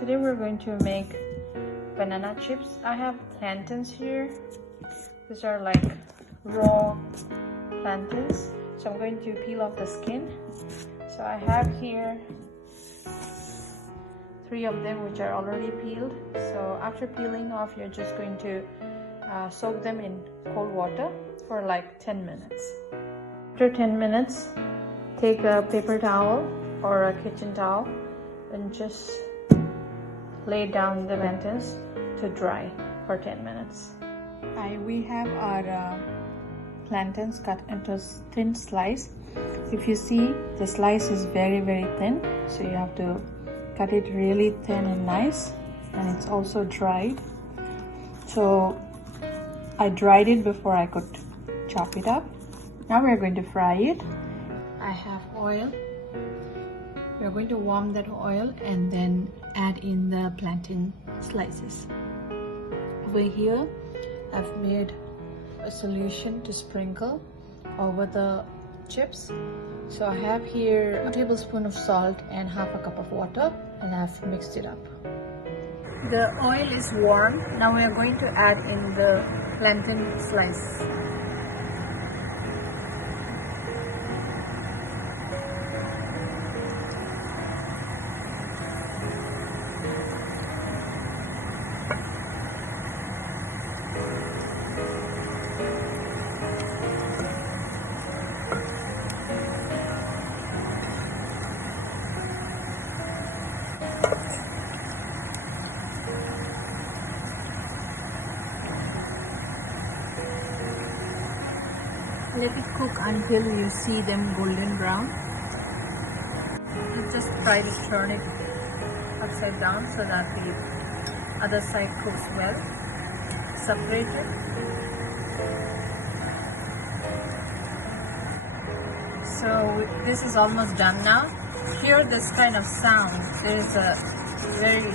Today we're going to make banana chips. I have plantains here. These are like raw plantains. So I'm going to peel off the skin. So I have here 3 of them which are already peeled. So after peeling off, you're just going to soak them in cold water for like 10 minutes. After 10 minutes, take a paper towel or a kitchen towel and just lay down the plantains to dry for 10 minutes. We have our plantains cut into thin slice. If you see, the slice is very thin, so you have to cut it really thin and nice, and it's also dried. So I dried it before I could chop it up. Now we're going to fry it. I have oil. We're going to warm that oil and then add in the plantain slices. Over here, I've made a solution to sprinkle over the chips. So I have here 2 tablespoons of salt and half a cup of water, and I've mixed it up. The oil is warm. Now we are going to add in the plantain slice. Let it cook until you see them golden brown. You just try to turn it upside down so that the other side cooks well. Separate it. So this is almost done now. Hear this kind of sound. There is a very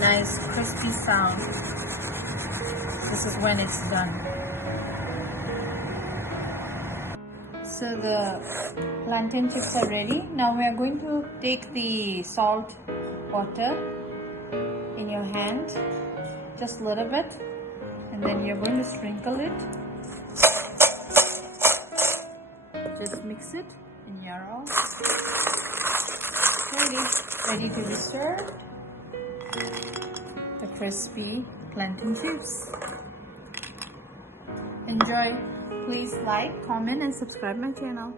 nice crispy sound. This is when it's done. So the plantain chips are ready. Now we are going to take the salt water in your hand, just a little bit, and then you're going to sprinkle it. Just mix it and you're all ready to be served. The crispy plantain chips. Enjoy. Please like, comment and subscribe my channel.